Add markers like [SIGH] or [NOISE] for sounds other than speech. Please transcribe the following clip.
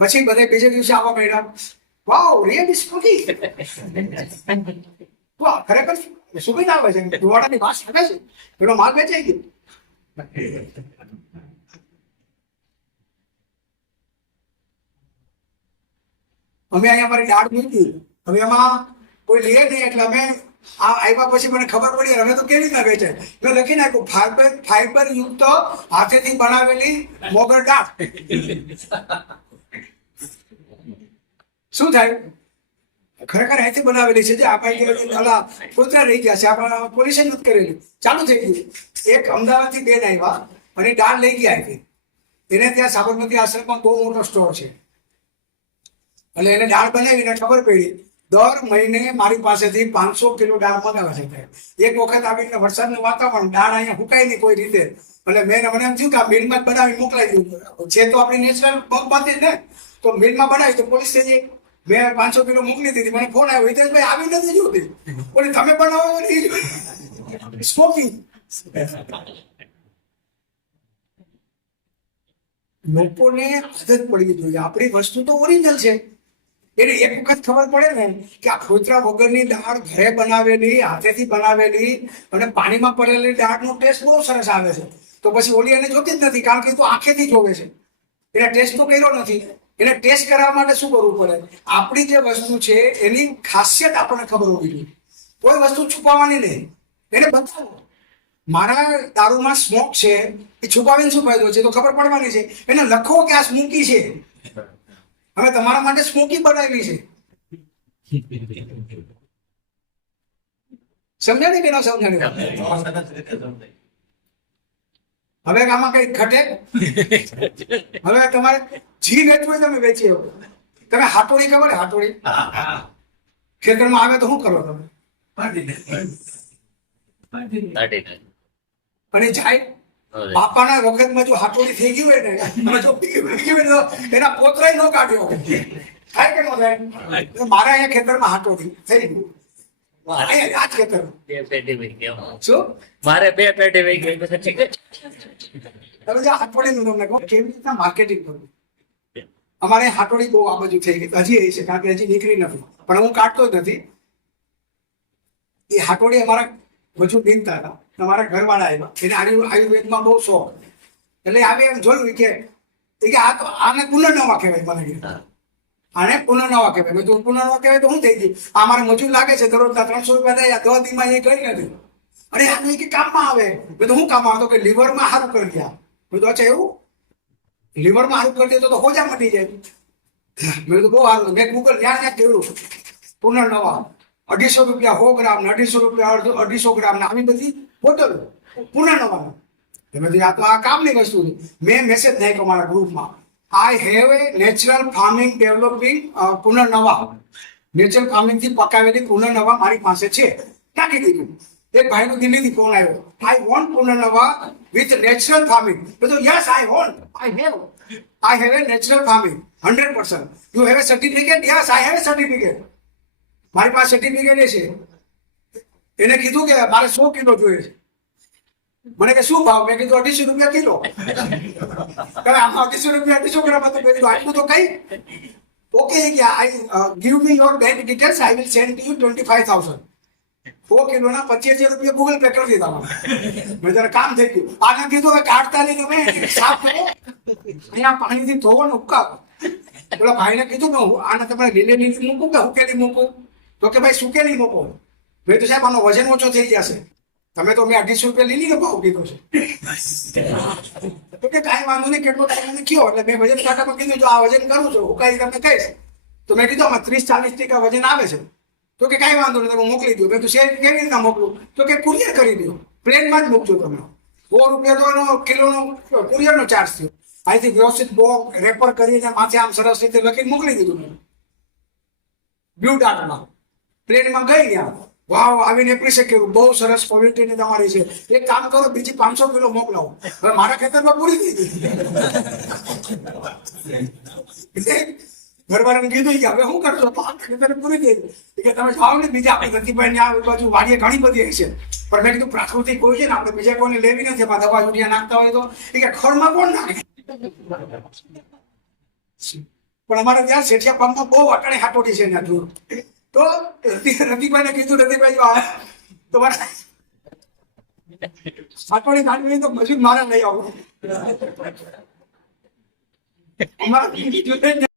પછી બધે બીજે દિવસે આવવા મળ્યા વાવ રિયલી સ્મોકી. વાહ, ખરેખર સુગંધ આવે છે. ધુવાડાની વાસ આવે છે. એનો માલ વેચાઈ ગયો. અમે અહીંયા અમારી દાળ મૂકી. હવે એમાં કોઈ લે નહીં, એટલે અમે આ આવ્યા પછી મને ખબર પડી, હવે તો કેવી રીતના વેચાય? મેં લખી નાખ્યું, ફાઈબર ફાઈબર યુક્ત હાથેથી બનાવેલી મોગર દાળ. શું થાય? ખરેખર અહીંથી બનાવેલી છે જે આપણે ઓલા પોતરા રહી ગયા છે, આપણા પોલીસે નથી કરેલી. ચાલુ થઈ ગયું. એક અમદાવાદથી બેન આવ્યા, અને દાળ લઈ ગયા હતી એને ત્યાં સાબરમતી આશ્રમમાં બહુ મોટો સ્ટોર છે. એટલે એને દાળ બનાવીને ખબર પડી, દર મહિને મારી પાસેથી પાંચસો કિલો દાળ મંગાવે છે એક વખત આવીને વરસાદનું વાતાવરણ દાળ અહીંયા હુકાય નહીં કોઈ રીતે. એટલે મેં મને એમ થયું કે આ મિલમાં બનાવી મોકલાવી દીધું છે તો આપણી નેચરલ પંપમાંથી જ ને? તો મિલમાં બનાવી તો પોલીસ મેં પાંચસો કિલો મોકલી દીધી, મને ફોન આવ્યો. હિતેશભાઈ, આવી નથી જોતી. પણ તમે બનાવો ને સ્મોકિંગ લોકોને આદત પડવી જોઈએ આપણી વસ્તુ તો ઓરિજિનલ છે. એટલે એક વખત ખબર પડે ને કે આ ખોતરા વગરની દાળ ઘરે બનાવેલી, હાથેથી બનાવેલી અને પાણીમાં પડેલી દાળનો ટેસ્ટ બહુ સરસ આવે છે. તો પછી ઓલી એને જોતી જ નથી, કારણ કે એ તો આંખેથી જોવે છે. એના ટેસ્ટ તો કર્યો નથી. એને ટેસ્ટ કરવા માટે શું કરવું પડે? આપણી જે વસ્તુ છે એની ખાસિયત આપણને ખબર હોવી જોઈએ. કોઈ વસ્તુ છુપાવવાની નહીં. એને બતાવો. મારા દારૂમાં સ્મોક છે એ છુપાવીને શું ફાયદો છે? તો ખબર પડવાની છે. એને લખો કે આ સ્મોકી છે. અમે તમારા માટે સ્મોકી બનાવી છે. સમજાણી કે ન સમજાણી હવે આમાં કઈ ઘટે? [LAUGHS] હવે તમારે જી વેચવું હોય તમે વેચી આવો તમે હાટોડી ખબર? હાટોડી? ખેતરમાં આવે તો શું કરો તમે? અને જાય. બાપાના વખતમાં જો હાટોડી થઈ ગયું હોય ને અને જો પી ગયું હોય તો એના પોતરાય ન કાઢ્યો થાય કે ન થાય? મારા અહીંયા ખેતરમાં હાટોડી થઈ ગયું મારે બે પેટી વહી ગઈ તમે જે હાટોડીનું તમને કહો કેવી રીતના માર્કેટિંગ કરવું? અમારે હાટોડી બહુ આ બાજુ થઈ ગઈ હજી એ છે કારણ કે હજી નીકળી નથી. પણ હું કાઢતો જ નથી. એ હાટોડી અમારા વજુ બીનતા હતા. અમારા ઘરવાળા આવ્યા. એને આયુ આયુર્વેદમાં બહુ શોખ. એટલે આવે એમ જોયું કે કે આ તો આને પુનર્નવા કહેવાય મને આને પુનર્નવા કહેવાય. મેં તું પુનર્નવા કહેવાય તો શું થઈ ગયું આ મારે મજૂર લાગે છે દરરોજ ત્રણસો રૂપિયા થાય દસ દીમાં એ કરી નથી. અરે આ કે કામમાં આવે. મેં તો હું કામમાં આવે? તો કે લીવરમાં સારું કરી ગયા મેં તો અચ્છા એવું? લીવરમાં હારું કરી દે તો હોજા મટી જાય. મેં તો બહુ સારું મેં ગૂગલ ત્યાં ત્યાં કર્યું પુનર્નવા. અઢીસો રૂપિયા સો ગ્રામ ને અઢીસો રૂપિયા અડધો અઢીસો ગ્રામ ને, આવી બધી બોટલ. પુનર્નવા. મેં કીધું આ તો આ કામની વસ્તુ મેં મેસેજ નાખ્યો મારા ગ્રુપમાં I have a natural farming developing પુનર્નવા. Natural ફાર્મિંગથી પકાવેલી પુનર્નવા મારી પાસે છે. નાખી દીધું એક ભાઈનો દિલ્હીથી ફોન આવ્યો. આઈ વોન્ટ પુનર્નવા વિથ નેચરલ ફાર્મિંગ બધું yes I want I have I have a farming hundred percent you have a certificate Yes, I have a certificate મારી પાસે સર્ટિફિકેટ છે. એને કીધું કે મારે સો કિલો જોઈએ છે. મને કે શું ભાવ? મેં કીધું અઢીસો રૂપિયા કિલો. તમે આમાં અઢીસો રૂપિયા અઢીસો ગ્રામ હતું. મેં કીધું આટલું તો કઈ? ઓકે કે I give me your bank details I will send you twenty five thousand સો કિલોના પચીસ હજાર રૂપિયા ગૂગલ પે કરી દીધા મેં તારે કામ થઈ ગયું. આગળ કીધું હવે કાઢતા નહીં તમે. સાફ કરો. અહીંયા પાણીથી ધોવો ને પેલા ભાઈને કીધું કે આને તમે લીલે લીલી મૂકું કે હુકેલી મૂકું? તો કે ભાઈ સુકેલી મૂકો. મેં તો સાહેબ, આનો વજન ઓછો થઈ જશે. તમે તો મેં અઢીસો રૂપિયા લીલીનો ભાવ કીધો છે. તો કે કાંઈ વાંધો નહીં, કેટલો ટાઈમ મને કયો? એટલે મેં વજન કાંટામાં કીધું, જો આ વજન કરું છું ઉકાઈ તમને કહીશ. તો મેં કીધું, આમાં ત્રીસ ચાલીસ ટકા વજન આવે છે. તો કે કાંઈ વાંધો નહીં, તમે મોકલી દો. મેં તો શેર કેવી રીતના મોકલું? તો કે કુરિયર કરી દો. પ્લેનમાં જ મૂકજો તમે. સો રૂપિયા તો એનો કિલોનો, કુરિયરનો ચાર્જ થયો. અહીંથી વ્યવસ્થિત બહુ રેપર કરીને માથે આમ સરસ રીતે લખીને મોકલી દીધું મેં. બ્લુ ડાર્ટમાં પ્લેનમાં ગઈ ગયા વાવ, આવીને એપ્રિશિએટ કર્યું બહુ સરસ ક્વોલિટીની તમારી છે. એક કામ કરો, બીજી પાંચસો કિલો મોકલાવો. હવે મારા ખેતરમાં પૂરી ગઈ. ઘરવાળાને કીધું કે હવે શું કરશો? પાંચ ખેતર પૂરી થઈ કે તમે જાઓ ને બીજા આપણે ગતિભાઈ ને આ બાજુ વાડીએ ઘણી બધી હશે. પણ મેં કીધું પ્રાકૃતિક કોઈ છે ને, આપણે બીજા કોઈને લેવી નથી. દવા યુરિયા નાખતા હોય તો. એ કે ખળમાં કોણ નાખે? પણ અમારે ત્યાં શેઠિયા પામમાં બહુ અટાણે હાટોડી છે એના જોર તો રતિ- રતિભાઈને કીધું આ તમારે હાટોડી કાઢવી તો મજૂર મારા લઈ આવું. અમારા